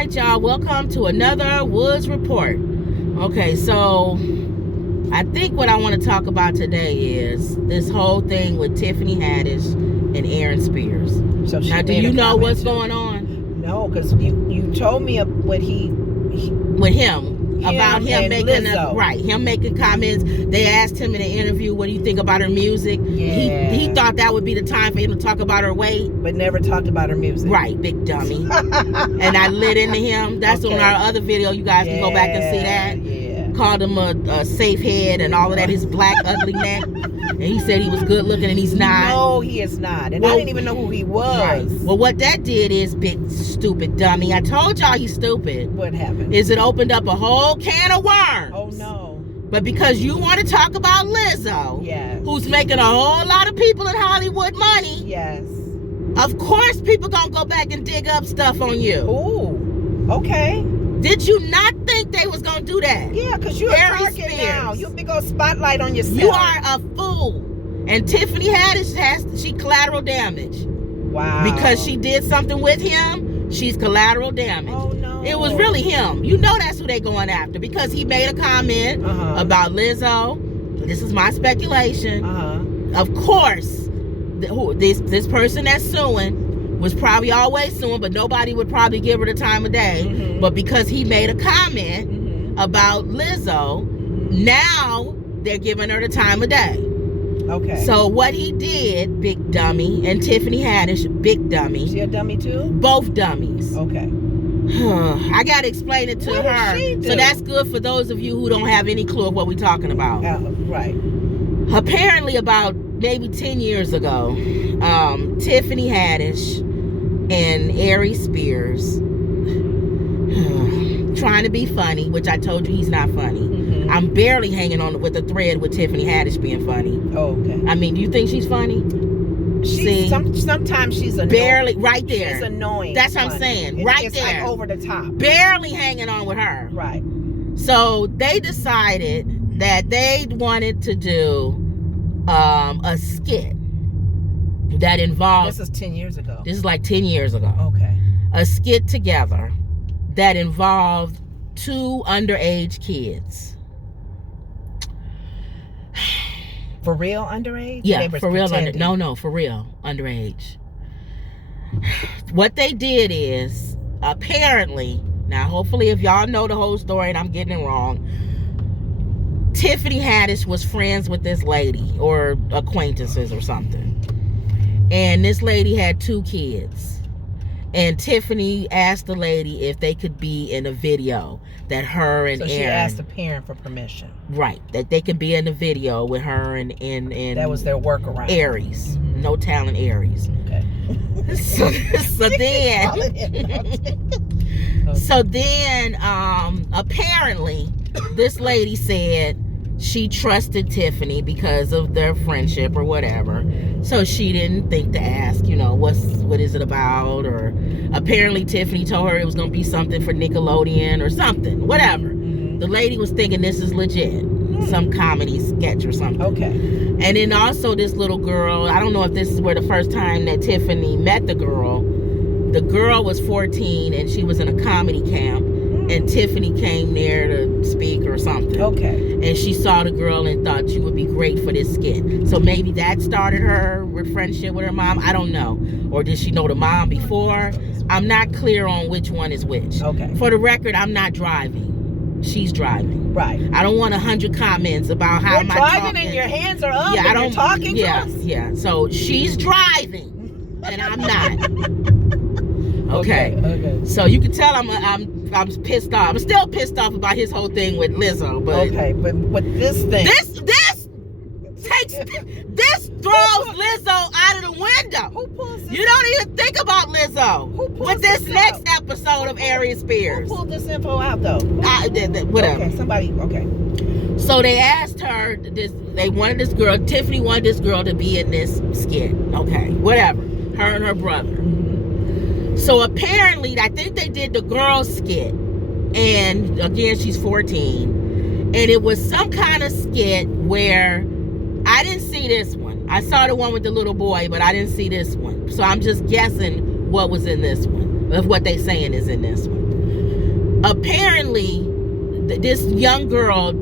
right, y'all. Welcome to another Woods Report. Okay, so I think what I want to talk about today is this whole thing with Tiffany Haddish and Aaron Spears. So now, do you know what's going on? No, because you told me what with him about him making him making comments. They asked him in an interview, "What do you think about her music?" Yeah. He thought that would be the time for him to talk about her weight, but never talked about her music. Right, big dummy. And I lit into him. That's on our other video. You guys can go back and see that. Yeah. Called him a safe head and all of that. His black ugly neck. And he said he was good looking, and he's not. No, he is not. And I didn't even know who he was. Right. Well, what that did is, big stupid dummy. I told y'all he's stupid. What happened? Is it opened up a whole can of worms. Oh no. But because you want to talk about Lizzo, yes, who's making a whole lot of people in Hollywood money, yes, of course people gonna go back and dig up stuff on you. Ooh, okay. Did you not think they was gonna do that? Yeah, because you're a target now. You big old spotlight on yourself. You are a fool. And Tiffany Haddish she collateral damage. Wow. Because she did something with him, she's collateral damage. Oh no. It was really him. You know that's who they going after because he made a comment about Lizzo. This is my speculation. Of course, this person that's suing was probably always suing, but nobody would probably give her the time of day. But because he made a comment about Lizzo, now they're giving her the time of day. Okay. So what he did, big dummy, and Tiffany Haddish, big dummy. She a dummy too? Both dummies. Okay. I gotta explain it to her. So that's good for those of you who don't have any clue of what we're talking about. Right. Apparently about maybe 10 years ago, Tiffany Haddish and Aries Spears trying to be funny, which I told you he's not funny. I'm barely hanging on with the thread with Tiffany Haddish being funny. Oh, okay. I mean, do you think she's funny? Sometimes she's annoying. Barely, right there. She's annoying. That's what I'm saying. Right it's there. Like over the top. Barely hanging on with her. Right. So they decided that they wanted to do a skit that involved. This is 10 years ago. This is like 10 years ago. Okay. A skit together that involved 2 underage kids. For real underage? Yeah, for real. No, for real underage. What they did is, apparently, now hopefully if y'all know the whole story and I'm getting it wrong, Tiffany Haddish was friends with this lady or acquaintances or something. And this lady had 2 kids. And Tiffany asked the lady if they could be in a video that her and Aaron. So she asked the parent for permission. Right. That they could be in the video with her and that was their workaround. Aries. No talent Aries. Okay. So then apparently this lady said she trusted Tiffany because of their friendship or whatever. So she didn't think to ask, what is it about? Or apparently Tiffany told her it was going to be something for Nickelodeon or something, whatever. The lady was thinking this is legit, some comedy sketch or something. Okay. And then also this little girl, I don't know if this is where the first time that Tiffany met the girl. The girl was 14 and she was in a comedy camp. And Tiffany came there to speak or something. Okay. And she saw the girl and thought she would be great for this skit. So maybe that started her friendship with her mom. I don't know. Or did she know the mom before? I'm not clear on which one is which. Okay. For the record, I'm not driving. She's driving. Right. I don't want 100 comments about how am I talking. You're driving and your hands are up. Yeah, and you're talking to us. Yeah. So she's driving and I'm not. Okay. So you can tell I'm pissed off. I'm still pissed off about his whole thing with Lizzo, but but this thing, this throws Lizzo out of the window. Who pulls this? You don't even think about Lizzo with this next episode of Aries Spears. Who pulled this info out though? Whatever. Okay, somebody. Okay. So they asked her they wanted this girl. Tiffany wanted this girl to be in this skit. Okay, whatever. Her and her brother. So apparently, I think they did the girl skit. And again, she's 14. And it was some kind of skit where I didn't see this one. I saw the one with the little boy, but I didn't see this one. So I'm just guessing what was in this one. Of what they saying is in this one. Apparently, this young girl,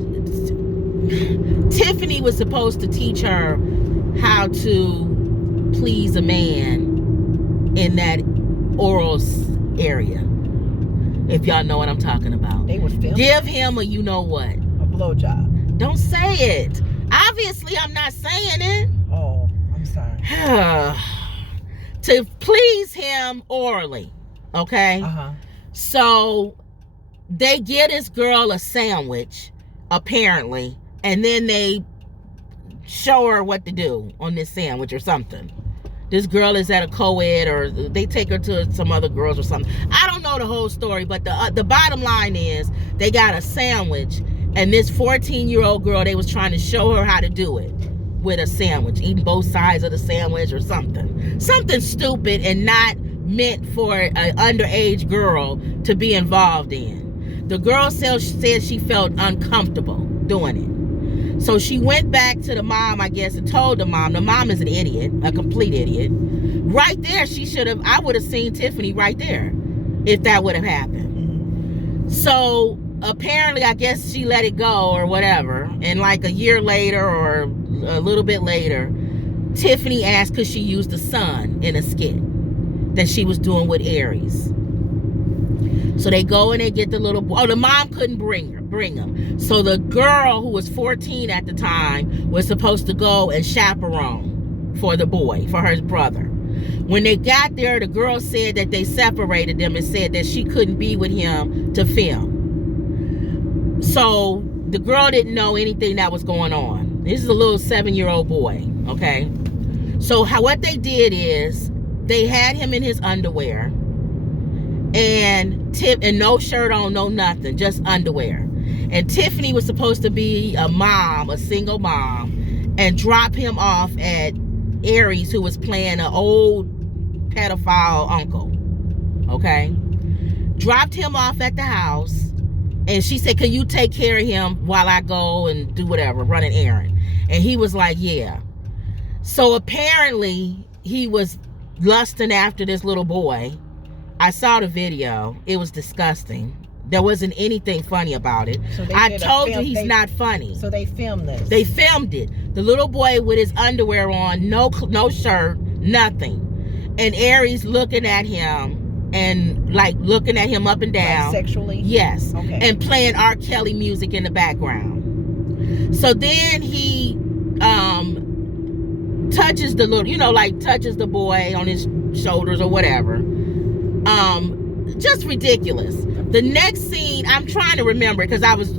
Tiffany, was supposed to teach her how to please a man in that oral area. If y'all know what I'm talking about. They would film. Give him a you know what. A blowjob. Don't say it. Obviously, I'm not saying it. Oh, I'm sorry. To please him orally. Okay? Uh-huh. So, they get this girl a sandwich, apparently, and then they show her what to do on this sandwich or something. This girl is at a co-ed, or they take her to some other girls or something. I don't know the whole story, but the bottom line is they got a sandwich, and this 14-year-old girl, they was trying to show her how to do it with a sandwich, eating both sides of the sandwich or something. Something stupid and not meant for an underage girl to be involved in. The girl said she felt uncomfortable doing it. So she went back to the mom, I guess, and told the mom. The mom is an idiot, a complete idiot. Right there, I would have seen Tiffany right there if that would have happened. So apparently, I guess she let it go or whatever. And like a year later or a little bit later, Tiffany asked could she use the son in a skit that she was doing with Aries. So they go and they get the little boy. Oh, the mom couldn't bring him. So the girl, who was 14 at the time, was supposed to go and chaperone for the boy, for her brother. When they got there, the girl said that they separated them and said that she couldn't be with him to film. So the girl didn't know anything that was going on. This is a little 7-year-old boy, okay? So what they did is they had him in his underwear and no shirt on, no nothing, just underwear. And Tiffany was supposed to be a mom, a single mom, and drop him off at Aries, who was playing an old pedophile uncle. Okay? Dropped him off at the house, and she said, can you take care of him while I go and do whatever, run an errand? And he was like, yeah. So apparently, he was lusting after this little boy. I saw the video. It was disgusting. There wasn't anything funny about it. So I told you he's not funny. So they filmed this. They filmed it. The little boy with his underwear on, no shirt, nothing. And Aries looking at him and like looking at him up and down. Like sexually? Yes. Okay. And playing R. Kelly music in the background. So then he touches the little, touches the boy on his shoulders or whatever. Just ridiculous. The next scene, I'm trying to remember because I was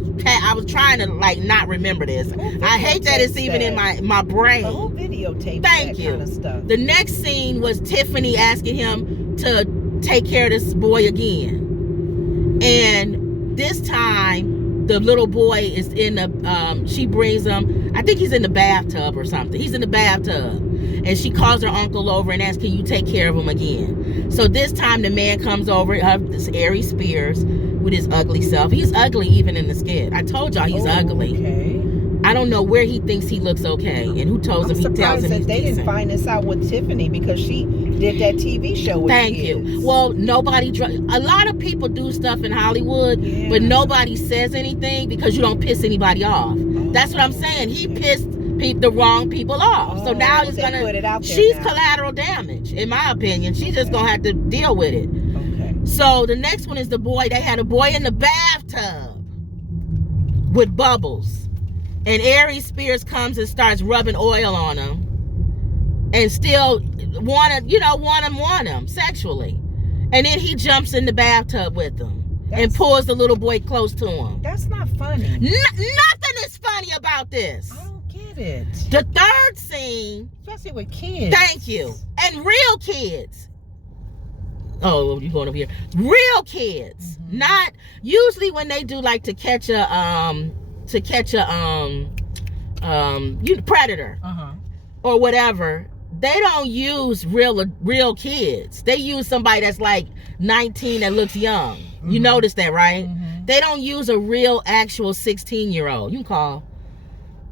trying to not remember this. I hate that it's even in my brain. The whole videotape. Thank you. Kind of stuff. The next scene was Tiffany asking him to take care of this boy again, and this time the little boy is in the. She brings him. I think he's in the bathtub or something. He's in the bathtub. And she calls her uncle over and asks, can you take care of him again? So this time the man comes over, this Aries Spears, with his ugly self. He's ugly even in the skit. I told y'all he's ugly. Okay. I don't know where he thinks he looks okay and who tells him he tells him he's they decent. Didn't find this out with Tiffany because she did that TV show with Thank you. Well, a lot of people do stuff in Hollywood, but nobody says anything because you don't piss anybody off. That's what I'm saying. He pissed the wrong people off. So now he's gonna put it out there. She's collateral damage, in my opinion. She's just gonna have to deal with it. Okay. So the next one is the boy. They had a boy in the bathtub with bubbles. And Aries Spears comes and starts rubbing oil on him. And still want him sexually. And then he jumps in the bathtub with him and pulls the little boy close to him. That's not funny. Nothing is funny about this. I don't get it. The third scene, especially with kids. Thank you. And real kids. Oh, you're going over here. Real kids. Mm-hmm. Not usually when they do like to catch a predator or whatever. They don't use real kids. They use somebody that's like 19 that looks young. Mm-hmm. You notice that, right? Mm-hmm. They don't use a real actual 16-year-old. You can call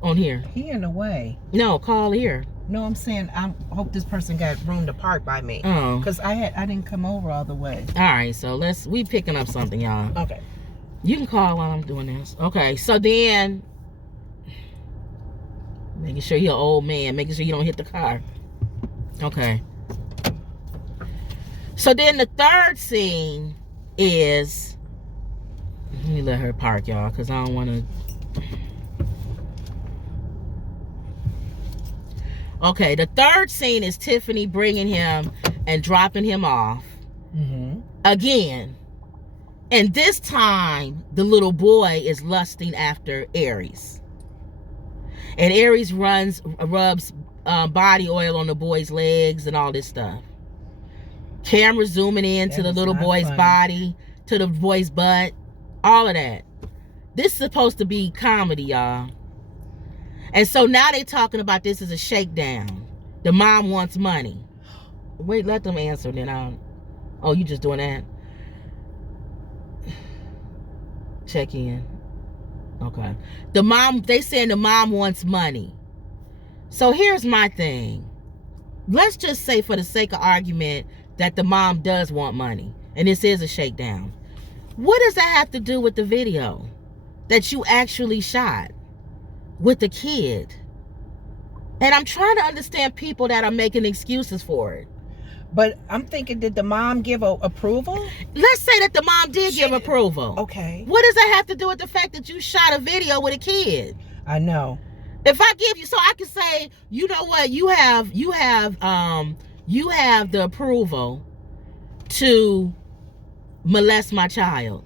on here. He in the way. No, call here. No, I'm saying I hope this person got room to park by me. Oh. Because I didn't come over all the way. All right, so we picking up something, y'all. Okay. You can call while I'm doing this. Okay, so then making sure you're an old man, making sure you don't hit the car. Okay. So then the third scene is, let me let her park, y'all, because I don't want to. Okay, the third scene is Tiffany bringing him and dropping him off again. And this time, the little boy is lusting after Aries. And Aries rubs body oil on the boy's legs and all this stuff. Camera zooming in to the little boy's body, to the boy's butt, all of that. This is supposed to be comedy, y'all. And so now they talking about this as a shakedown. The mom wants money. Wait, let them answer then. Oh, you just doing that? Check in. Okay. They saying the mom wants money. So here's my thing. Let's just say for the sake of argument that the mom does want money and this is a shakedown. What does that have to do with the video that you actually shot with the kid? And I'm trying to understand people that are making excuses for it. But I'm thinking, did the mom give approval? Let's say that the mom did give approval. Okay. What does that have to do with the fact that you shot a video with a kid? I know. If I give you, so I can say, you know what, you have the approval to molest my child.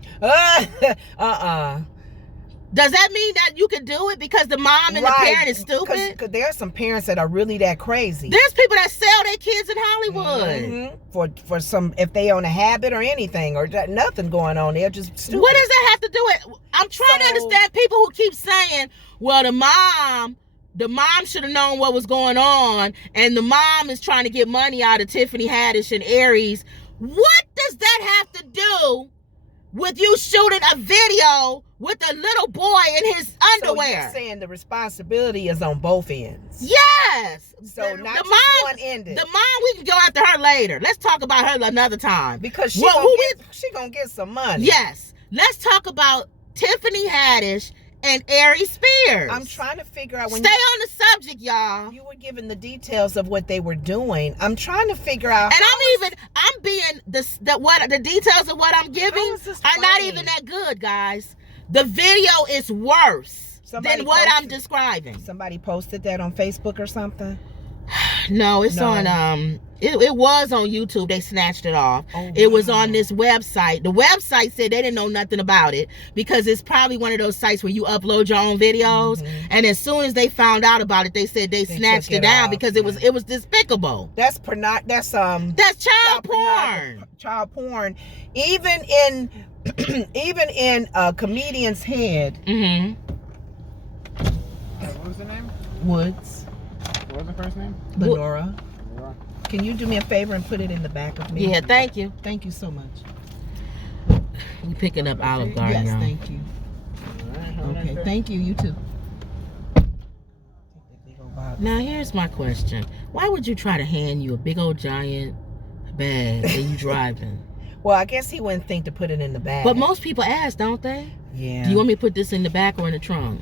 Does that mean that you can do it because the mom and the parent is stupid? Because there are some parents that are really that crazy. There's people that sell their kids in Hollywood. For some, if they own a habit or anything, or nothing going on, they're just stupid. What does that have to do with? I'm trying to understand people who keep saying, well, the mom should have known what was going on, and the mom is trying to get money out of Tiffany Haddish and Aries. What does that have to do with you shooting a video with a little boy in his underwear? So you're saying the responsibility is on both ends? Yes. So not just one ended. The mom, we can go after her later. Let's talk about her another time. Because she gonna get some money. Yes. Let's talk about Tiffany Haddish and Aries Spears. I'm trying to figure out Stay on the subject, y'all. You were giving the details of what they were doing. I'm trying to figure out. And I'm being the details of what I'm giving are not even that good, guys. The video is worse than what I'm describing. Somebody posted that on Facebook or something? No, it's on it was on YouTube. They snatched it off. It was on this website. The website said they didn't know nothing about it because it's probably one of those sites where you upload your own videos. And as soon as they found out about it, they said they snatched it down because it was despicable. That's child porn. Child porn. Even in a comedian's head. What was the name? Woods. What was the first name? Lenora. Can you do me a favor and put it in the back of me? Yeah, thank you. Thank you so much. We picking up Olive Garden, yes, y'all. thank you. Okay, thank you. You too. Now here's my question: why would you try to hand you a big old giant bag and you driving? Well, I guess he wouldn't think to put it in the bag. But most people ask, don't they? Yeah. Do you want me to put this in the back or in the trunk?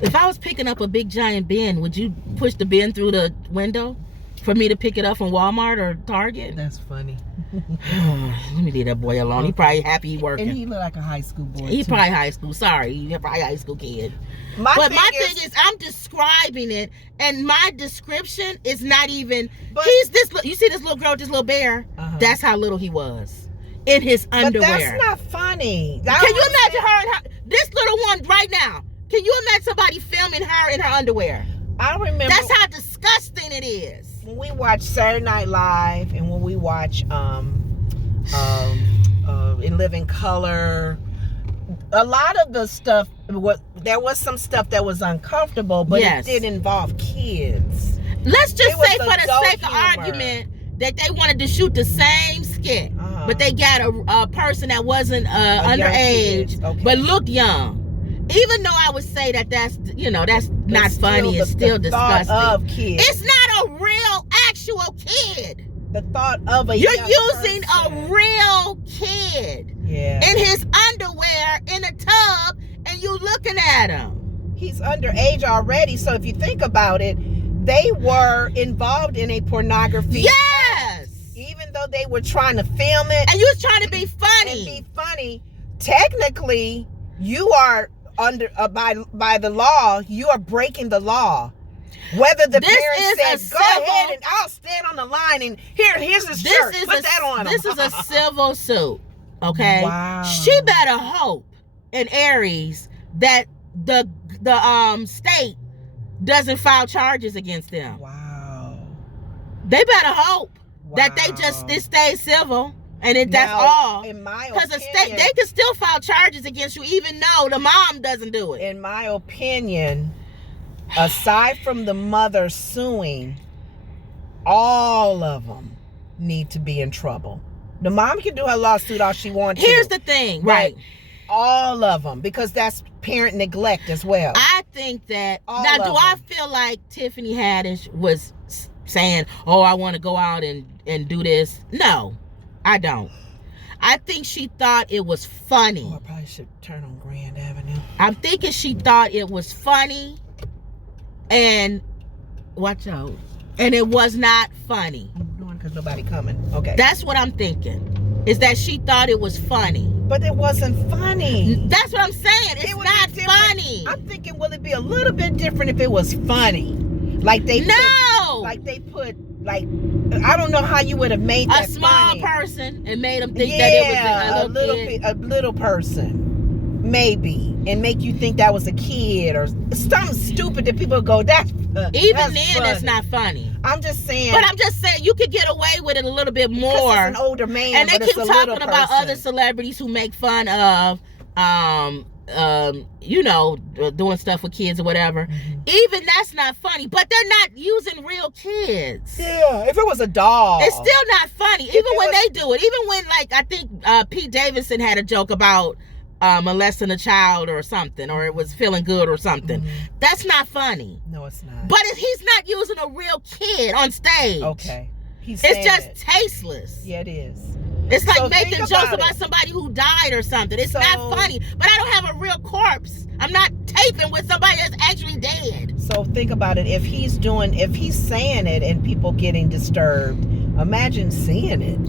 If I was picking up a big giant bin, would you push the bin through the window for me to pick it up from Walmart or Target? That's funny. Let me leave that boy alone. He probably happy he working. And he look like a high school boy. He probably high school. Sorry, he's probably a high school kid. My thing is, I'm describing it, and my description is not even. He's this. You see this little girl, this little bear? That's how little he was in his underwear. But that's not funny. Can you imagine her and this little one right now? Can you imagine somebody filming her in her underwear? I remember. That's how disgusting it is. When we watch Saturday Night Live and when we watch In Living Color, a lot of the stuff, there was some stuff that was uncomfortable, but it did involve kids. Let's just say for the sake of argument that they wanted to shoot the same skit, but they got a person that wasn't underage, but looked young. Even though I would say that's not funny, it's still disgusting. Of kids. It's not a real actual kid. The thought of a You're using a real kid in his underwear he's underage already. So if you think about it, they were involved in a pornography. Yes. Even though they were trying to film it. And you was trying to be funny. Technically, you are under by the law, you are breaking the law. Whether the parents said, go ahead and I'll stand on the line and here's his shirt. Put that on him. This is a civil suit. Okay. Wow. She better hope in Aries that the state doesn't file charges against them. Wow. They better hope that it stays civil and that's all. In my opinion, because the state, they can still file charges against you even though the mom doesn't do it. In my opinion, aside from the mother suing, all of them need to be in trouble. The mom can do her lawsuit all she wants to. Here's the thing, right? All of them, because that's parent neglect as well. I think that I feel like Tiffany Haddish was saying, "Oh, I want to go out and do this"? No, I don't. I think she thought it was funny. Oh, I probably should turn on Grand Avenue. I'm thinking she thought it was funny, and watch out. And it was not funny. I'm doing because nobody coming. Okay. That's what I'm thinking. Is that she thought it was funny. But it wasn't funny. That's what I'm saying. It's not funny. I'm thinking, will it be a little bit different if it was funny? Like they put, I don't know how you would have made that a small funny. Person and made them think that it was a little person, maybe, and make you think that was a kid or something stupid that people go, that's not funny. I'm just saying. But I'm just saying you could get away with it a little bit more. Because it's an older man, and they but keep it's a talking little about person. Other celebrities who make fun of doing stuff with kids or whatever. Mm-hmm. Even that's not funny, but they're not using real kids. Yeah, if it was a doll, it's still not funny. Even when they do it, even when, like, I think Pete Davidson had a joke about molesting a child or something, or it was feeling good or something. Mm-hmm. That's not funny. No, it's not. But he's not using a real kid on stage. Okay, it's just tasteless. Yeah, it is. It's like making jokes about somebody who died or something. It's not funny. But I don't have a real corpse. I'm not taping with somebody that's actually dead. So think about it. If he's saying it and people getting disturbed, imagine seeing it.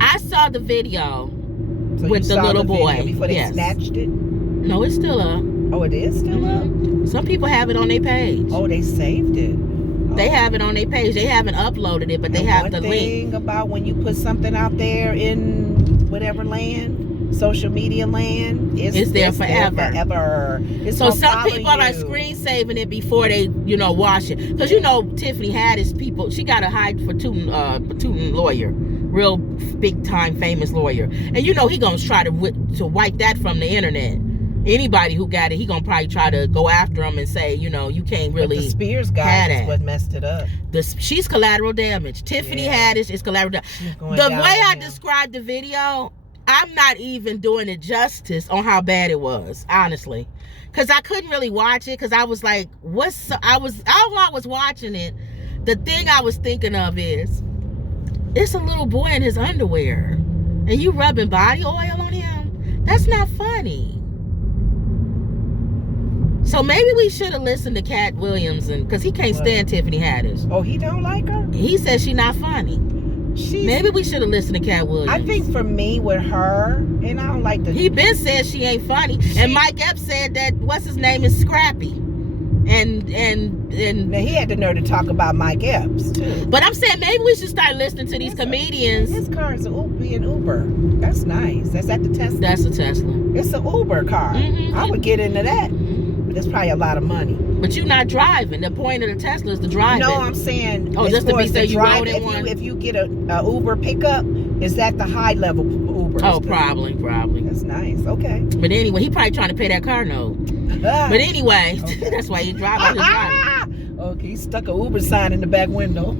I saw the video with the little boy before they snatched it. No, it's still up. Oh, it is still up? Some people have it on their page. Oh, they saved it. They have it on their page. They haven't uploaded it, but they have the link. One thing about when you put something out there in whatever land, social media land, it's there forever. So some people are screen saving it before they, wash it. Because Tiffany Haddish people, she got a high Fortune lawyer, real big time famous lawyer, and he gonna try to wipe that from the internet. Anybody who got it, he gonna probably try to go after him and say, you can't really. But the Spears guy is what messed it up. She's collateral damage. Tiffany Haddish is collateral damage. The way I described the video, I'm not even doing it justice on how bad it was, honestly, because I couldn't really watch it because I was like, while I was watching it, the thing I was thinking of is, it's a little boy in his underwear, and you rubbing body oil on him. That's not funny. So maybe we should have listened to Cat Williams, because he can't stand Tiffany Haddish. Oh, he don't like her? He says she's not funny. Maybe we should have listened to Cat Williams. I think for me, with her, and I don't like the... He been said she ain't funny. And Mike Epps said that, what's his name, is scrappy. And now he had the nerve to talk about Mike Epps, too. But I'm saying maybe we should start listening to these comedians. His car is an Uber. That's nice. That's at the Tesla. That's a Tesla. It's an Uber car. Mm-hmm. I would get into that. That's probably a lot of money. But you're not driving. The point of the Tesla is to drive. No, I'm saying. Oh, just to be say you rode in one. If you get a Uber pickup, is that the high level Uber? Oh, probably. That's nice. Okay. But anyway, he probably trying to pay that car note. But anyway, that's why he driving. Okay, he stuck a Uber sign in the back window.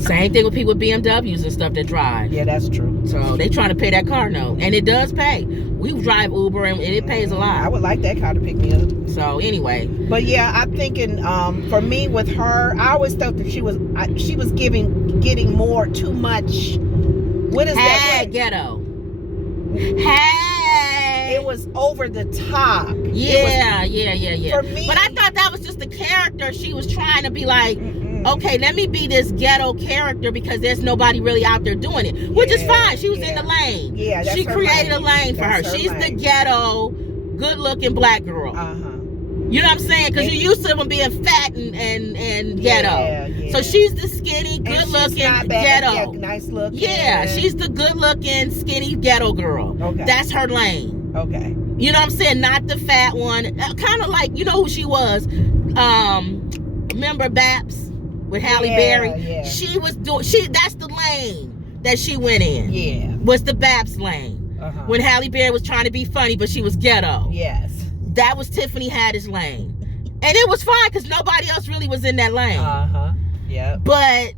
Same thing with people with BMWs and stuff that drive. Yeah, that's true. So they trying to pay that car note, and it does pay. We drive Uber, and it pays a lot. I would like that car to pick me up. So anyway, but yeah, I'm thinking for me with her, I always thought that she was getting more too much. What is that? Ghetto. Hey. was over the top. Yeah. For me, But I thought that was just the character. She was trying to be like, okay, let me be this ghetto character because there's nobody really out there doing it, which is fine. She was in the lane. Yeah, that's she her created lane. a lane for That's her. She's the lane. ghetto, good-looking black girl. You know what I'm saying? Because you used to them being fat and ghetto. Yeah. So she's the skinny, good-looking ghetto. Yeah, nice looking. Yeah, she's the good-looking, skinny ghetto girl. Okay. That's her lane. Okay. You know what I'm saying? Not the fat one. Kind of like, you know who she was? Remember Baps with Halle Berry? Yeah. She was doing, that's the lane that she went in. Yeah. Was the Baps lane. When Halle Berry was trying to be funny, but she was ghetto. Yes. That was Tiffany Haddish lane. And it was fine because nobody else really was in that lane. Yeah. But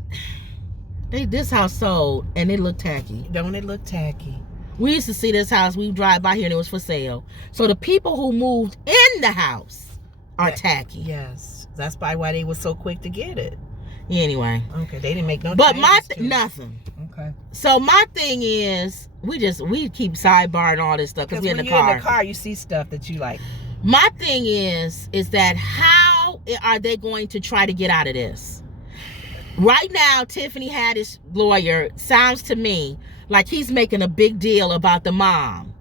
this house sold and it looked tacky. Don't it look tacky? We used to see this house. We drive by here and it was for sale. So the people who moved in the house are tacky. Yes. That's probably why they were so quick to get it. Anyway. Okay. They didn't make no But changes nothing. Okay. So my thing is, we keep sidebarring all this stuff because we're in the car. When you're in the car, you see stuff that you like. My thing is that how are they going to try to get out of this? Right now, Tiffany Haddish lawyer sounds to me like he's making a big deal about the mom.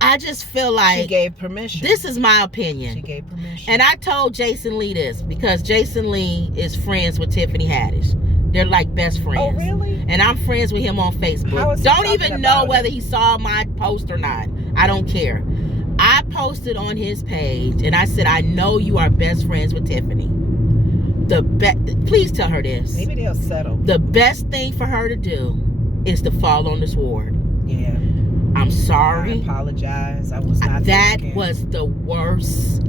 I just feel like she gave permission. This is my opinion. She gave permission. And I told Jason Lee this because Jason Lee is friends with Tiffany Haddish. They're like best friends. Oh, really? And I'm friends with him on Facebook. Don't even know whether he saw my post or not. I don't care. I posted on his page and I said, I know you are best friends with Tiffany. Please tell her this. Maybe they'll settle. The best thing for her to do is to fall on the sword. Yeah. I'm sorry. I apologize. I was not That thinking. was the worst,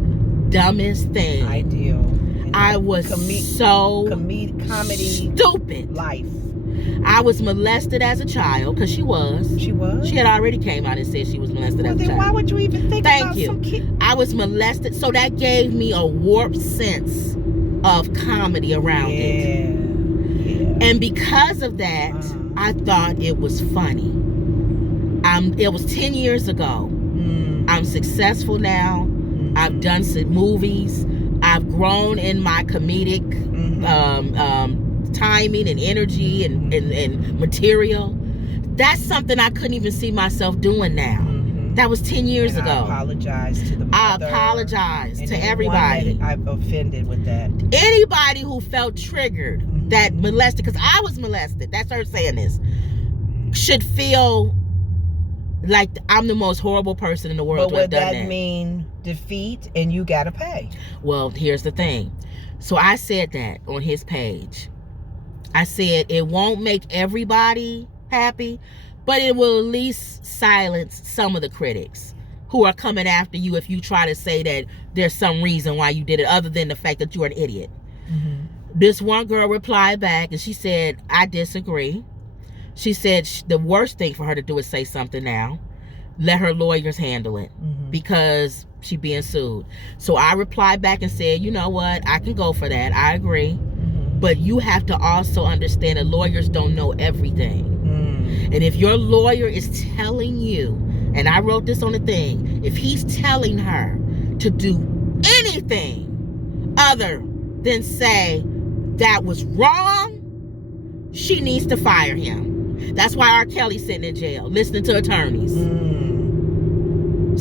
dumbest thing. Ideal. I was so comedy stupid. Life. I was molested as a child because she was. She was? She had already came out and said she was molested as a child. Then why would you even think about some kid? I was molested, so that gave me a warped sense of comedy around it. Yeah. And because of that, I thought it was funny. It was 10 years ago. I'm successful now. I've done some movies. I've grown in my comedic timing and energy and material. That's something I couldn't even see myself doing now. That was 10 years ago. I apologize to the mother. I apologize to everybody. I've offended with that. Anybody who felt triggered that molested, because I was molested, that's her saying this, should feel like I'm the most horrible person in the world to have done that. But would that mean defeat and you gotta pay? Well, here's the thing. So I said that on his page. I said it won't make everybody happy, but it will at least silence some of the critics who are coming after you if you try to say that there's some reason why you did it other than the fact that you're an idiot. This one girl replied back and she said, I disagree. She said the worst thing for her to do is say something now. Let her lawyers handle it because she's being sued. So I replied back and said, you know what? I can go for that. I agree. But you have to also understand that lawyers don't know everything. And if your lawyer is telling you, and I wrote this on the thing, if he's telling her to do anything other than say that was wrong, she needs to fire him. That's why R. Kelly's sitting in jail, listening to attorneys.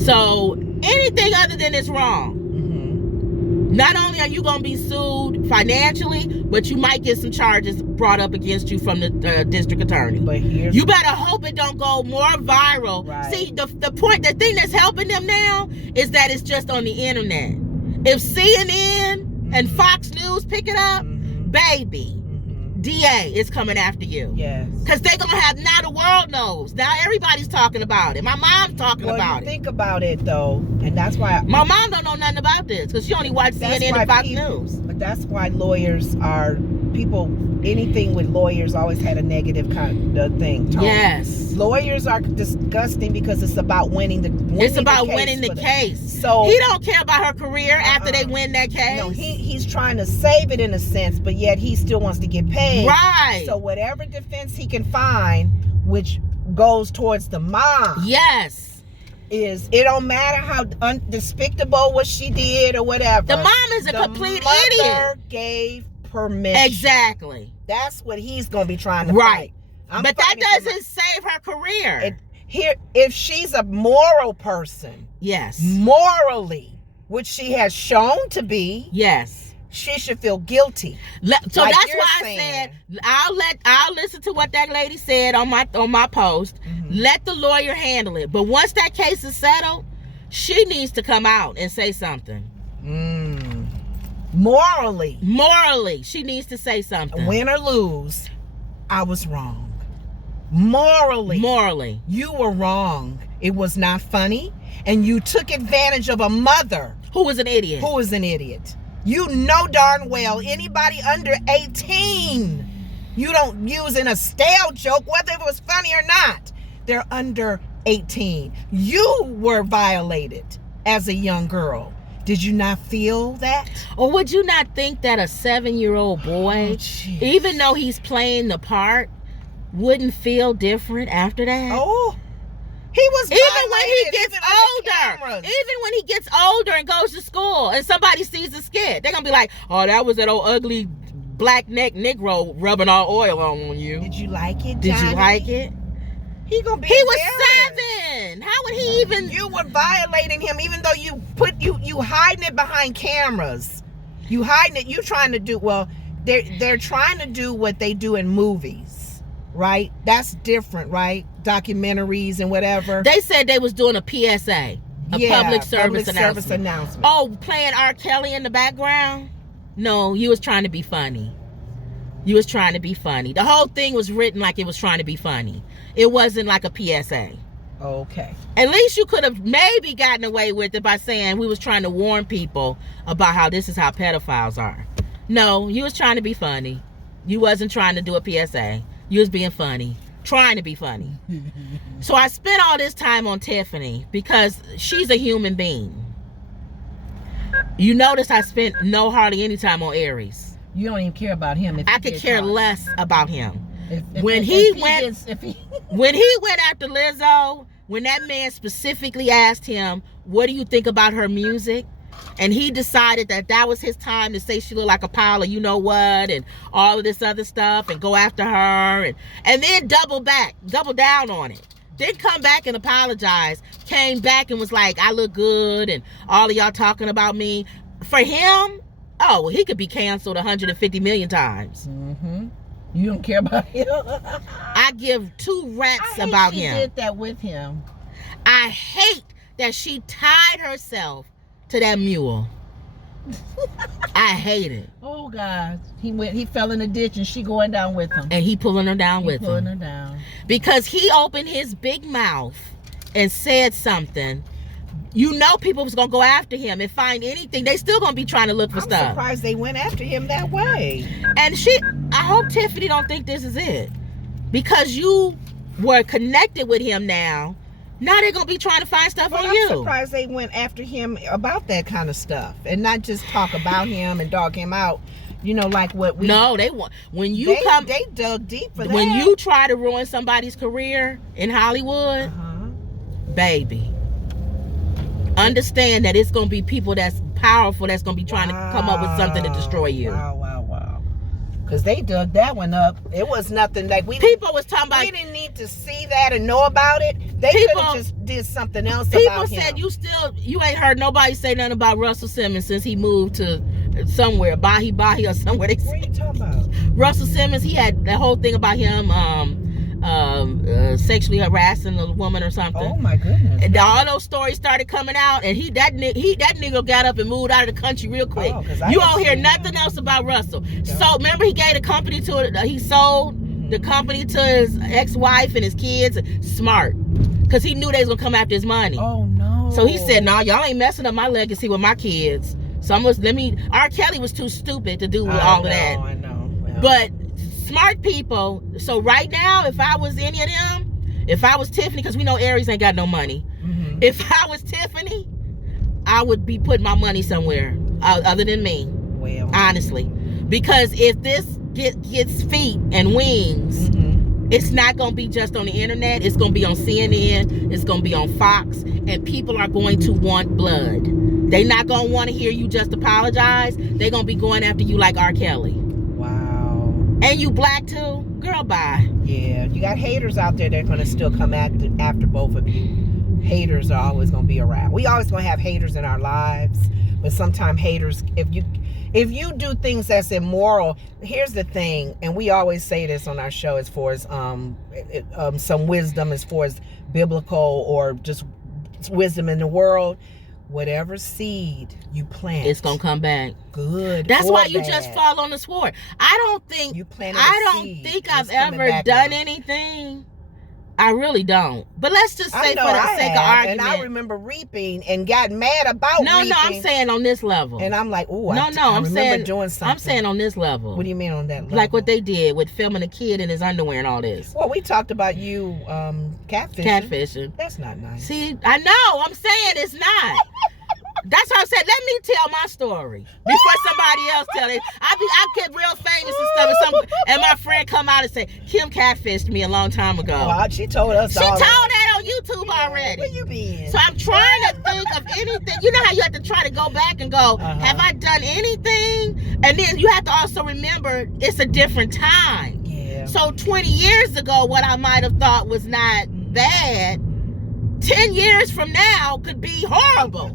So anything other than it's wrong. Not only are you going to be sued financially, but you might get some charges brought up against you from the district attorney. But you better hope it don't go more viral. Right. See, the thing that's helping them now is that it's just on the internet. If CNN and Fox News pick it up, baby, DA is coming after you. Yes. Because they're going to have, now the world knows. Now everybody's talking about it. My mom's talking about it. Think about it, though, and that's why... My mom don't know nothing about this because she only watches CNN and Fox News. But that's why lawyers are... anything with lawyers always had a negative kind of thing. Tone. Yes. Lawyers are disgusting because it's about winning the case. So he don't care about her career after they win that case. No, he's trying to save it in a sense, but yet he still wants to get paid. Right. So whatever defense he can find, which goes towards the mom. Yes. is, it don't matter how despicable what she did or whatever. The mom is a complete idiot. The mother idiot. gave permission. Exactly. That's what he's going to be trying to right. fight. But that doesn't save her career. If she's a moral person, yes, morally, which she has shown to be, yes, she should feel guilty. So like that's why I said I'll listen to what that lady said on my post. Mm-hmm. Let the lawyer handle it. But once that case is settled, she needs to come out and say something. Morally, she needs to say something. Win or lose, I was wrong. Morally, you were wrong. It was not funny, and you took advantage of a mother who was an idiot. You know darn well anybody under 18, you don't use in a stale joke, whether it was funny or not. They're under 18. You were violated as a young girl. Did you not feel that? Or would you not think that a 7-year-old boy, even though he's playing the part, wouldn't feel different after that? Oh, he was even when he gets older. Even when he gets older and goes to school and somebody sees the skit, they're gonna be like, "Oh, that was that old ugly black neck Negro rubbing all oil on you." Did you like it, Johnny? Did you like it? He gonna be. He was 7. How would he even? You were violating him, even though you hiding it behind cameras. You hiding it. You trying to do well. They're trying to do what they do in movies, right? That's different, right? Documentaries and whatever. They said they was doing a PSA, public service announcement. Oh, playing R. Kelly in the background? No, you was trying to be funny. The whole thing was written like it was trying to be funny. It wasn't like a PSA. Okay. At least you could have maybe gotten away with it by saying we was trying to warn people about how this is how pedophiles are. No, you was trying to be funny. You wasn't trying to do a PSA. You was being funny. Trying to be funny. So I spent all this time on Tiffany because she's a human being. You notice I spent hardly any time on Aries. You don't even care about him. I could care less about him. When he went after Lizzo, when that man specifically asked him, "What do you think about her music?" and he decided that was his time to say she looked like a pile of you know what and all of this other stuff and go after her and then double down on it. Then come back and apologize. Came back and was like, "I look good and all of y'all talking about me." For him, he could be canceled 150 million times. Mm-hmm. You don't care about him? I give two rats about him. She did that with him. I hate that she tied herself to that mule. I hate it. Oh God. He fell in the ditch and she going down with him. And he pulling her down with him. Pulling her down. Because he opened his big mouth and said something. You know people was gonna go after him and find anything. They still gonna be trying to look for stuff. I'm surprised they went after him that way. And I hope Tiffany don't think this is it. Because you were connected with him now they're gonna be trying to find stuff on you. I'm surprised they went after him about that kind of stuff and not just talk about him and dog him out. You know, like what we. No, they want they dug deep for that. When you try to ruin somebody's career in Hollywood, baby, understand that it's gonna be people that's powerful that's gonna be trying to come up with something to destroy you. Wow. Because they dug that one up. It was nothing like people was talking about. We didn't need to see that and know about it. They could have just did something else about him. People said you ain't heard nobody say nothing about Russell Simmons since he moved to somewhere, Bahi or somewhere. What are you talking about? Russell Simmons, he had that whole thing about him sexually harassing a woman or something. Oh my goodness! And all those stories started coming out, and that nigga got up and moved out of the country real quick. You don't hear nothing else about Russell. Yeah. So remember, he gave the company he sold the company to his ex-wife and his kids. Smart, because he knew they was gonna come after his money. Oh no! So he said, "Nah, y'all ain't messing up my legacy with my kids. So R. Kelly was too stupid to do all of that. I know. Well. But smart people. So right now, if I was any of them, if I was Tiffany, because we know Aries ain't got no money. Mm-hmm. If I was Tiffany, I would be putting my money somewhere other than me. Well, honestly, because if this gets feet and wings, it's not gonna be just on the internet. It's gonna be on CNN. It's gonna be on Fox. and people are going to want blood. They not gonna want to hear you just apologize. They gonna be going after you like R. Kelly. Wow. And you black too? Girl, bye. Yeah, you got haters out there that are gonna still come after both of you. Haters are always gonna be around. We always gonna have haters in our lives, but sometimes haters, if you do things that's immoral, here's the thing, and we always say this on our show as far as some wisdom as far as biblical or just wisdom in the world. Whatever seed you plant, it's gonna come back. Good. That's why you bad. just fall on the sword. I don't think I've ever done anything. I really don't. But let's just say for the sake of argument. And I remember reaping and got mad about reaping. No, I'm saying on this level. And I'm like, ooh, I I'm remember saying doing something. I'm saying on this level. What do you mean on that level? Like what they did with filming a kid in his underwear and all this. Well, we talked about you catfishing. Catfishing. That's not nice. See, I know. I'm saying it's not. That's why I said, let me tell my story before somebody else tell it. I get real famous and stuff, and my friend come out and say, Kim catfished me a long time ago. Well, she told us. She told that on YouTube already. Where you been? So I'm trying to think of anything. You know how you have to try to go back and go, have I done anything? And then you have to also remember it's a different time. Yeah. So 20 years ago, what I might have thought was not bad, 10 years from now could be horrible.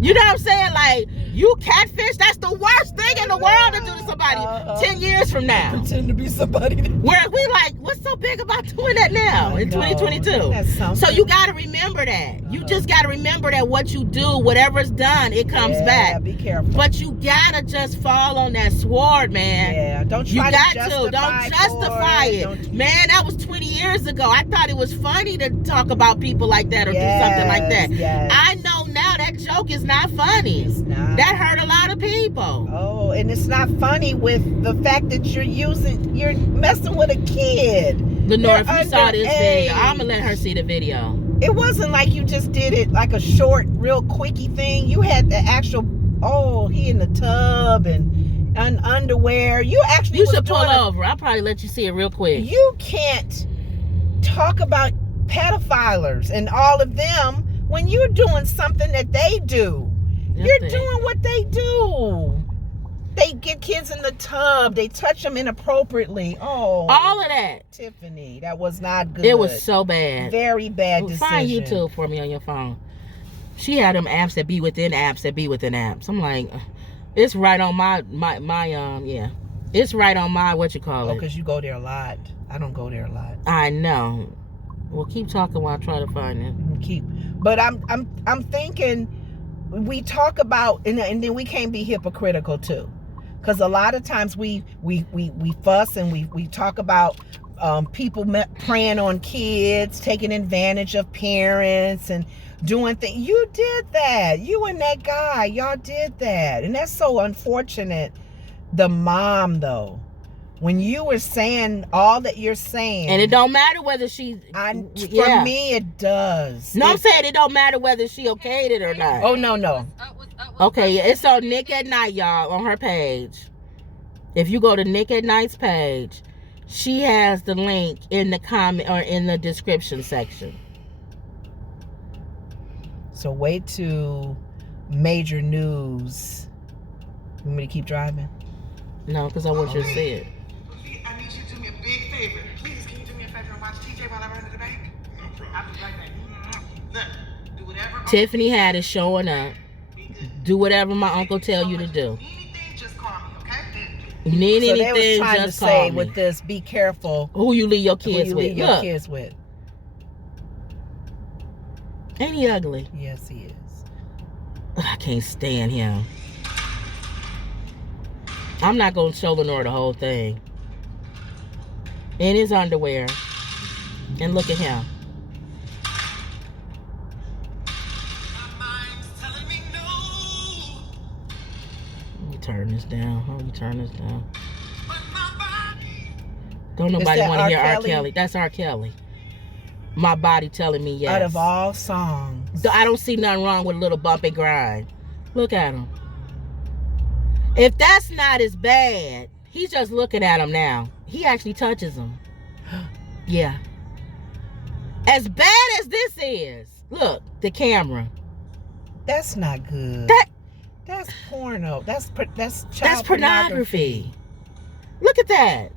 You know what I'm saying? Like, you catfish, that's the worst thing in the world to do to somebody 10 years from now. Pretend to be somebody. Where we like, what's so big about doing that now in 2022? That's something. So you got to remember that. You just got to remember that what you do, whatever's done, it comes back. Be careful. But you got to just fall on that sword, man. Yeah, don't try Don't justify it. Man, that was 20 years ago. I thought it was funny to talk about people like that or do something like that. Yes. I know now that joke is not funny. It's not. That hurt a lot of people. Oh, and it's not funny with the fact that you're messing with a kid. Lenore, if you saw this video, I'm gonna let her see the video. It wasn't like you just did it like a short, real quickie thing. You had the actual, he in the tub and underwear. You should pull over. I'll probably let you see it real quick. You can't talk about pedophilers and all of them when you're doing something that they do. You're doing what they do. They get kids in the tub. They touch them inappropriately. Oh, all of that. Tiffany, that was not good. It was so bad. Very bad decision. Find YouTube for me on your phone. She had them apps that be within apps that be within apps. I'm like, it's right on my It's right on my, what you call it. Oh, because you go there a lot. I don't go there a lot. I know. Well, keep talking while I try to find it. But I'm thinking we talk about, and then we can't be hypocritical too, because a lot of times we fuss and we talk about people preying on kids, taking advantage of parents and doing things. You did that. You and that guy, y'all did that, and that's so unfortunate. The mom, though, when you were saying all that you're saying, and it don't matter whether she's. For me, it does. No, I'm saying it don't matter whether she okayed it or not. Oh no. Okay, it's on Nick at Night, y'all, on her page. If you go to Nick at Night's page, she has the link in the comment or in the description section. So wait to major news. You want me to keep driving? No, because I want you to see it. I need you to do me a big favor. Please, can you do me a favor and watch TJ while I run to the bank? No problem. I'll be right back. Look, do whatever. Tiffany Haddish showing up. Do whatever my uncle tell you to do. Anything, just call me, okay? You need so anything, they was trying just to call say me. With this, be careful who you leave your who kids you with. leave your kids with. Ain't he ugly? Yes, he is. I can't stand him. I'm not going to show Lenore the whole thing. In his underwear. And look at him. Let me turn this down. How do you turn this down? Don't nobody want to hear R. Kelly. That's R. Kelly. My body telling me yes. Out of all songs. I don't see nothing wrong with a little bump and grind. Look at him. If that's not as bad, he's just looking at him now. He actually touches him. Yeah. As bad as this is, Look, the camera. That's not good. That's porno. That's child pornography. Look at that.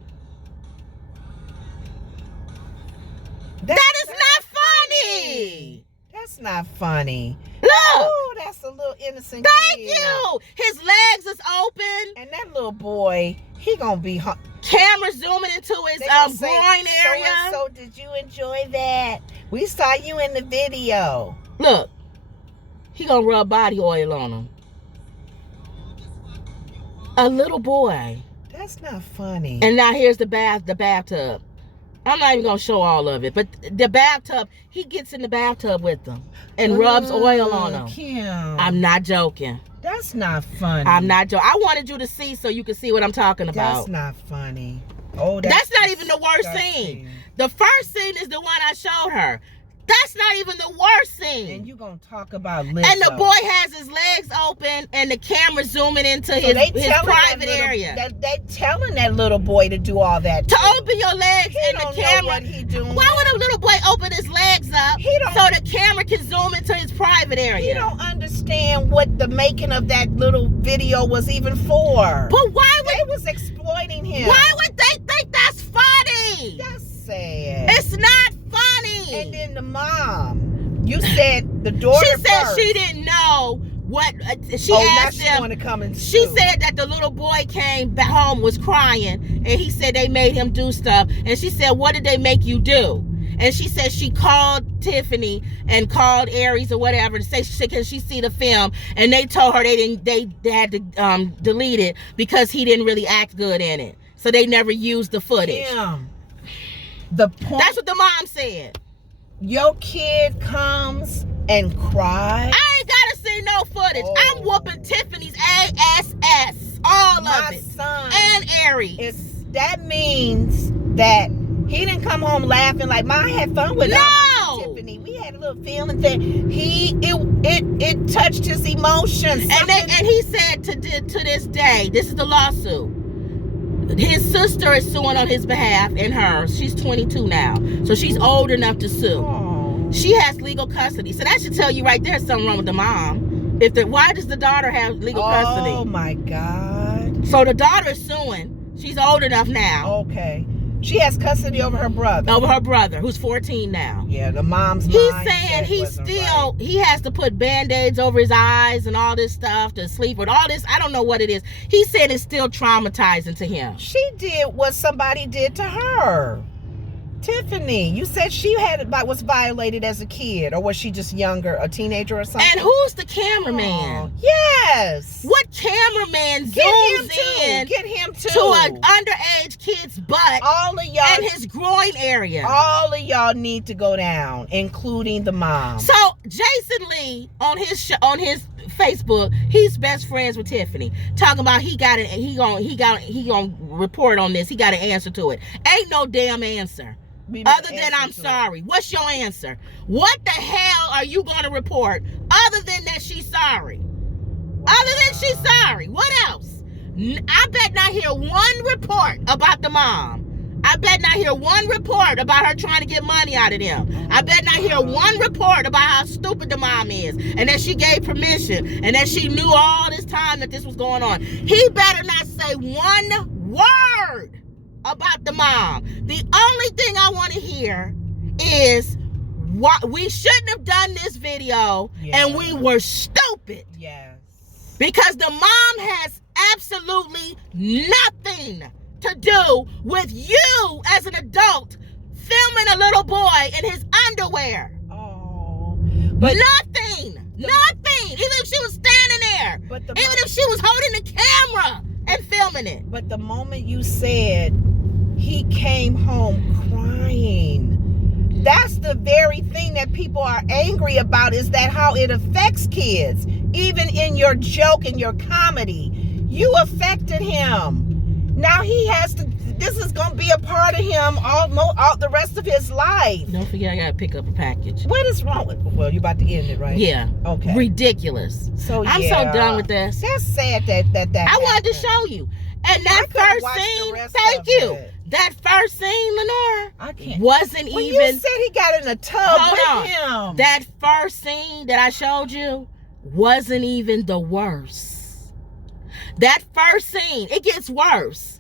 That is not funny. That's not funny. Look. Oh, that's a little innocent Thank kid. you. His legs is open. And that little boy, he gonna be... Camera zooming into his groin area. So did you enjoy that? We saw you in the video. Look. He gonna rub body oil on him. A little boy. That's not funny. And now here's the bathtub. I'm not even gonna show all of it, but the bathtub, he gets in the bathtub with them and rubs oil on them. Kim. I'm not joking. That's not funny. I'm not joking. I wanted you to see so you can see what I'm talking about. That's not funny. Oh, that's not even the worst disgusting. scene. The first scene is the one I showed her. That's not even the worst scene. And you gonna talk about Lizzo. And the boy has his legs open and the camera zooming into his private area. They telling that little boy to do all that to too. Open your legs and the camera. Know what he doing. Why would a little boy open his legs up so the camera can zoom into his private area? He don't understand what the making of that little video was even for. But why would they was exploiting him? Why would they think that's funny? That's sad. It's not funny. And then the mom, you said the daughter. She said first. she didn't know what she asked now she him. Want to come and she said that the little boy came back home, was crying, and he said they made him do stuff. And she said, "What did they make you do?" And she said she called Tiffany and called Aries or whatever to say can she see the film, and they told her they had to delete it because he didn't really act good in it, so they never used the footage. Damn. The point. That's what the mom said. Your kid comes and cries. I ain't gotta see no footage. I'm whooping Tiffany's ass, all of it. My son and Aries. That means that he didn't come home laughing like, "Mom, I had fun with Tiffany. We had a little feeling thing." It touched his emotions. And he said to this day, this is the lawsuit. His sister is suing on his behalf and hers. She's 22 now, so she's old enough to sue. Aww. She has legal custody, so that should tell you right there something wrong with the mom. Why does the daughter have legal custody? Oh my God! So the daughter is suing. She's old enough now. Okay, she has custody over her brother. Over her brother, who's 14 now. Yeah, the mom's. He's saying he has to put Band-Aids over his eyes and all this stuff to sleep with all this. I don't know what it is. He said it's still traumatizing to him. She did what somebody did to her. Tiffany, you said she was violated as a kid, or was she just younger, a teenager or something? And who's the cameraman? Yes. What cameraman zooms in? Get him too. To an underage kid's butt. All of y'all. And his groin area. All of y'all need to go down, including the mom. So Jason Lee on his Facebook, he's best friends with Tiffany. Talking about he gonna report on this. He got an answer to it. Ain't no damn answer. Other than I'm sorry. What's your answer? What the hell are you going to report other than that she's sorry? Other than she's sorry. What else? I bet not hear one report about the mom. I bet not hear one report about her trying to get money out of them. I bet not hear one report about how stupid the mom is and that she gave permission and that she knew all this time that this was going on. He better not say one word about the mom. The only thing I want to hear is what we shouldn't have done this video and we were stupid. Yes. Because the mom has absolutely nothing to do with you as an adult filming a little boy in his underwear. Oh. But nothing. Even if she was standing there. Even if she was holding the camera and filming it. But the moment you said he came home crying, that's the very thing that people are angry about, is that how it affects kids. Even in your joke and your comedy, you affected him. Now he has to, this is going to be a part of him all the rest of his life. Don't forget, I got to pick up a package. What is wrong with, well, you're about to end it, right? Yeah. Okay. Ridiculous. So I'm so done with this. That's sad that I wanted to show you. And that could've first watched the scene, rest thank of you. it. That first scene, Lenore, I can't. wasn't When even. you said he got in a tub Hold with him. That first scene that I showed you wasn't even the worst. That first scene, it gets worse.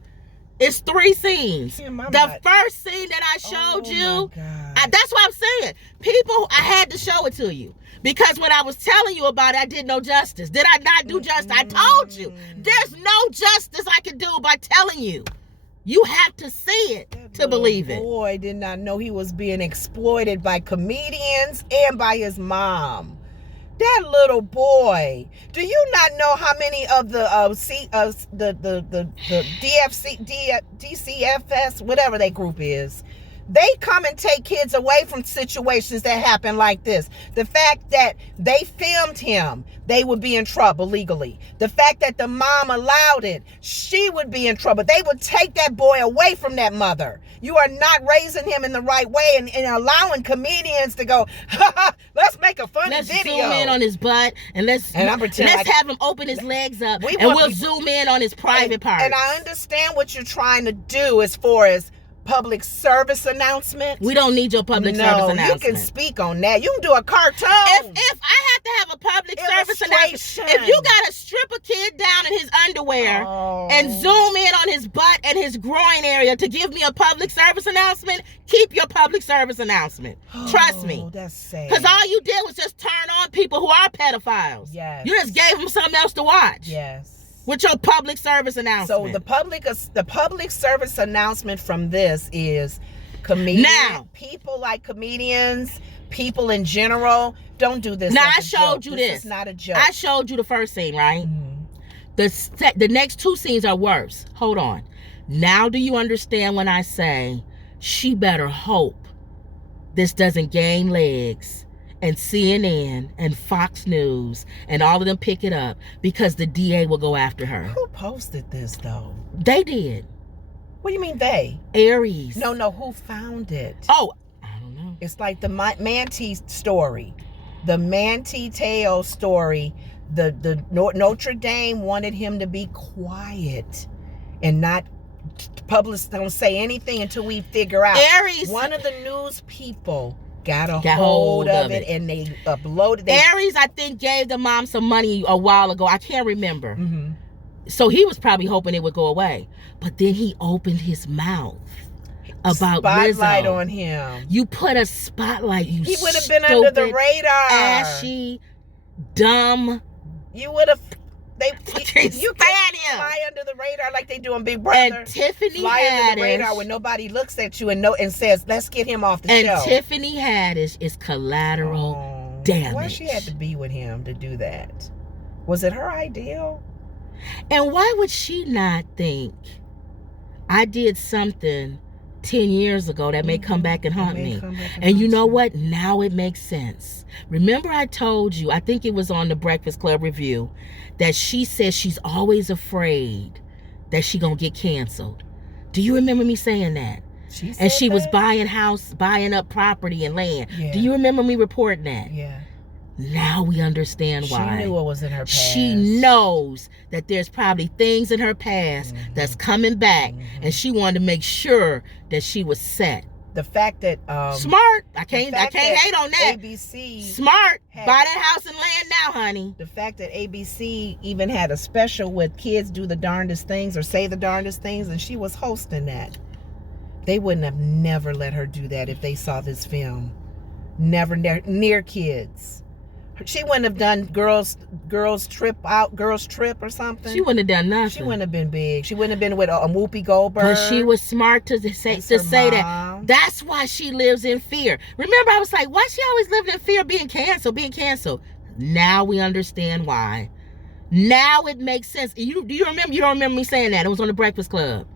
It's 3 scenes. The first scene that I showed you, that's what I'm saying. People, I had to show it to you. Because when I was telling you about it, I did no justice. Did I not do justice? I told you. There's no justice I can do by telling you. You have to see it to believe it. Boy did not know he was being exploited by comedians and by his mom. That little boy. Do you not know how many of the DCFS, whatever that group is, they come and take kids away from situations that happen like this. The fact that they filmed him, they would be in trouble legally. The fact that the mom allowed it, she would be in trouble. They would take that boy away from that mother. You are not raising him in the right way and allowing comedians to go, let's make a funny let's video. Zoom in on his butt and let's have him open his legs up we'll zoom in on his private parts. And I understand what you're trying to do as far as public service announcement. We don't need your public service announcement. You can speak on that. You can do a cartoon. If I have to have a public service announcement, if you gotta strip a kid down in his underwear and zoom in on his butt and his groin area to give me a public service announcement, keep your public service announcement. Trust me. That's sad. Because all you did was just turn on people who are pedophiles. Yes. You just gave them something else to watch. Yes. With your public service announcement. So the public service announcement from this is comedians. Now, people like comedians, people in general, don't do this. Now I showed you this. This is not a joke. I showed you the first scene, right? Mm-hmm. The next 2 scenes are worse. Hold on. Now do you understand when I say she better hope this doesn't gain legs? And CNN and Fox News and all of them pick it up because the DA will go after her. Who posted this though? They did. What do you mean they? Aries. No, who found it? Oh, I don't know. It's like the Manti story. The Manti Teo story. The Notre Dame wanted him to be quiet and not publish, don't say anything until we figure out. Aries. One of the news people got a hold of it and they uploaded it. Aries, I think, gave the mom some money a while ago. I can't remember. Mm-hmm. So he was probably hoping it would go away. But then he opened his mouth about spotlight Lizzo. on him. You put a spotlight, you He would have been under the radar. Ashy, dumb. You would have. You can can't fly under the radar like they do on Big Brother. And Tiffany fly under the Haddish, radar when nobody looks at you and says, "Let's get him off the show." And Tiffany Haddish is collateral damage. Why she had to be with him to do that? Was it her ideal? And why would she not think I did something 10 years ago that may come back and haunt me? And you know what? Now it makes sense. Remember I told you, I think it was on the Breakfast Club review, that she says she's always afraid that she gonna get canceled. Do you remember me saying that? She was buying up property and land. Yeah. Do you remember me reporting that? Yeah. Now we understand why. She knew what was in her past. She knows that there's probably things in her past that's coming back, and she wanted to make sure that she was set. The fact that smart, I can't hate on that. ABC smart, buy that house and land now, honey. The fact that ABC even had a special with kids do the darndest things or say the darndest things, and she was hosting that. They wouldn't have never let her do that if they saw this film. Never near kids. She wouldn't have done girls trip or something. She wouldn't have done nothing. She wouldn't have been big. She wouldn't have been with a Whoopi Goldberg. But she was smart to say that. That's why she lives in fear. Remember, I was like, why she always living in fear of being canceled? Now we understand why. Now it makes sense. Do you remember? You don't remember me saying that? It was on the Breakfast Club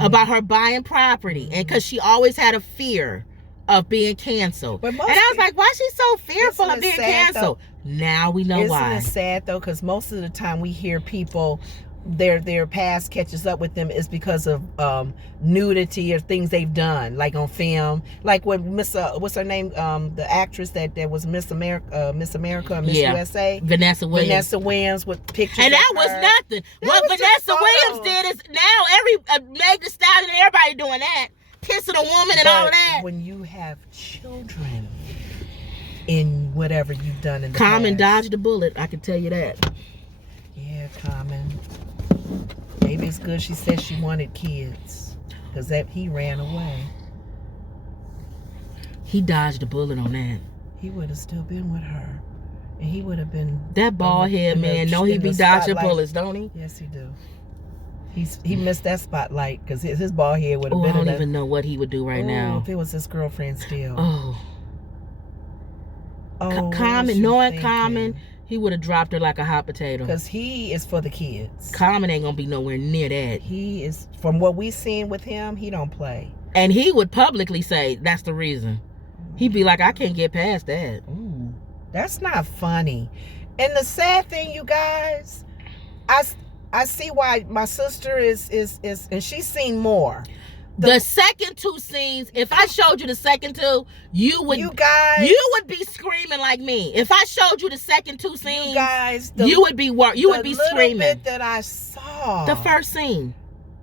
about her buying property, and because she always had a fear of being canceled. And I was like, why is she so fearful of being canceled? Now we know why. Isn't it sad though? Because most of the time we hear people their past catches up with them is because of nudity or things they've done, like on film, like when what's her name, the actress that was Miss America or Miss USA, Vanessa Williams with pictures, and that of was her. nothing. What Vanessa Williams did is now Meg Thee Stallion and everybody doing that, kissing a woman and all of that. When you have children in whatever you've done in the Common past. dodged a bullet, I can tell you that. Yeah, Common. Maybe it's good she said she wanted kids, because he ran away. He dodged a bullet on that. He would have still been with her, and he would have been That bald head man. Know he be dodging bullets, don't he? Yes, he do. He missed that spotlight because his bald head would have been. I don't even know what he would do right now. If it was his girlfriend still. Common, knowing Common, he would have dropped her like a hot potato. Because he is for the kids. Common ain't gonna be nowhere near that. He is, from what we seen with him, he don't play. And he would publicly say that's the reason. He'd be like, I can't get past that. Ooh, that's not funny. And the sad thing, you guys, I see why my sister is and she's seen more. The second two scenes, if I showed you the second two, you would be screaming like me. If I showed you the second two scenes, you guys, you would be screaming. The little bit that I saw, the first scene,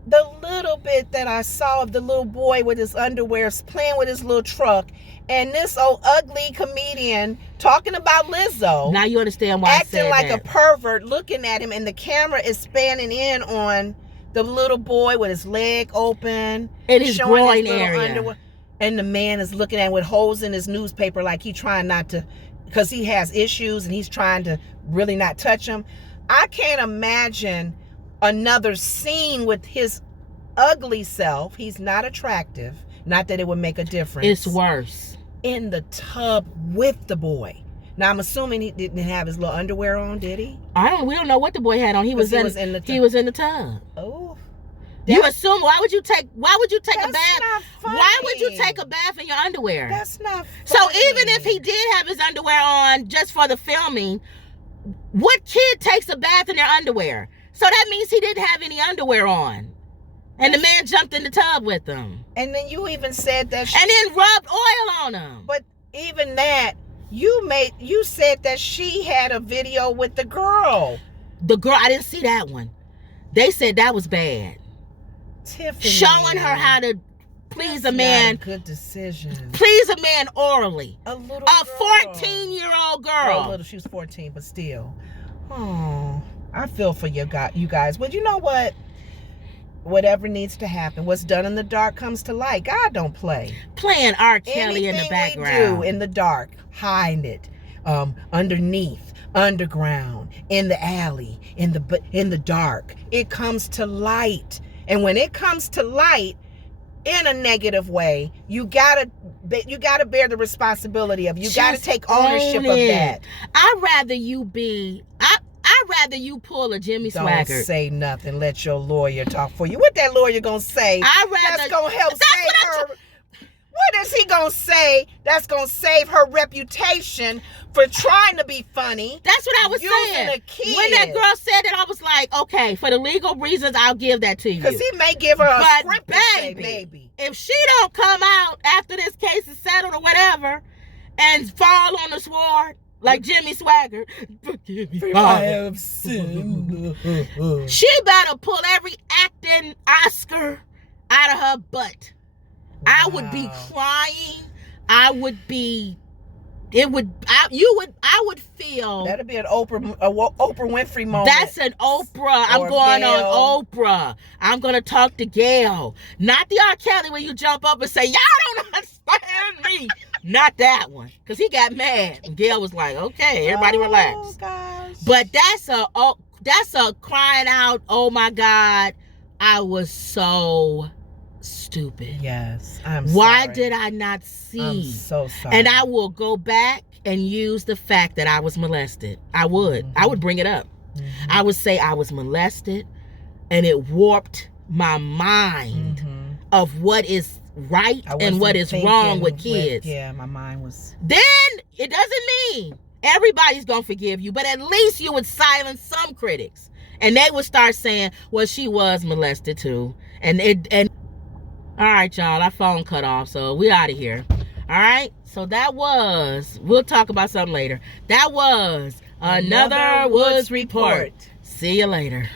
the little bit that I saw of the little boy with his underwear playing with his little truck, and this old ugly comedian talking about Lizzo. Now you understand why I said acting like that. a pervert, looking at him, and the camera is spanning in on the little boy with his leg open and his groin little area. Underwear, and the man is looking at him with holes in his newspaper, like he trying not to, because he has issues and he's trying to really not touch him. I can't imagine another scene with his ugly self. He's not attractive. Not that it would make a difference. It's worse. In the tub with the boy. Now I'm assuming he didn't have his little underwear on, did he? We don't know what the boy had on. He was in the tub. He was in the tub. Oh. You assume why would you take a bath? Not funny. Why would you take a bath in your underwear? That's not funny. So even if he did have his underwear on just for the filming, what kid takes a bath in their underwear? So that means he didn't have any underwear on. And the man jumped in the tub with them. And then you even said that and then rubbed oil on him. But even that, you said that she had a video with the girl. The girl, I didn't see that one. They said that was bad. Tiffany. Showing her how to please a man. Not a good decision. Please a man orally. A 14-year-old girl. Well, little, she was 14, but still. Oh, I feel for you guys. But you know what? Whatever needs to happen, what's done in the dark comes to light. God don't play. Playing R. Kelly in the background. Anything we do in the dark, hiding it, underneath, underground, in the alley, in the dark, it comes to light. And when it comes to light in a negative way, you gotta bear the responsibility of. You gotta take ownership of that. I'd rather you pull a Jimmy Swaggart. Don't say nothing. Let your lawyer talk for you. What that lawyer gonna say? That's gonna help save her. What is he gonna say that's gonna save her reputation for trying to be funny? That's what I was saying. A kid. When that girl said that, I was like, okay, for the legal reasons, I'll give that to you. Because he may give her a script to say, maybe. If she don't come out after this case is settled or whatever and fall on the sword, like Jimmy Swaggart, forgive me, I have sinned. She better pull every acting Oscar out of her butt. Wow. I would be crying. I would feel. That'd be an Oprah Winfrey moment. That's an Oprah. I'm going Gail. On Oprah. I'm going to talk to Gail. Not the R. Kelly where you jump up and say, y'all don't understand me. Not that one. Because he got mad. And Gail was like, okay, everybody relax. Gosh. But that's a crying out, oh my God, I was so stupid. Yes, I'm Why sorry. did I not see? I'm so sorry. And I will go back and use the fact that I was molested. I would. Mm-hmm. I would bring it up. Mm-hmm. I would say I was molested, and it warped my mind of what is right and what is wrong with kids. My mind was. Then it doesn't mean everybody's gonna forgive you, but at least you would silence some critics. And they would start saying, well, she was molested too. And all right, y'all, our phone cut off, so we out of here. All right, so that was, we'll talk about something later. That was another Woods Report. See you later.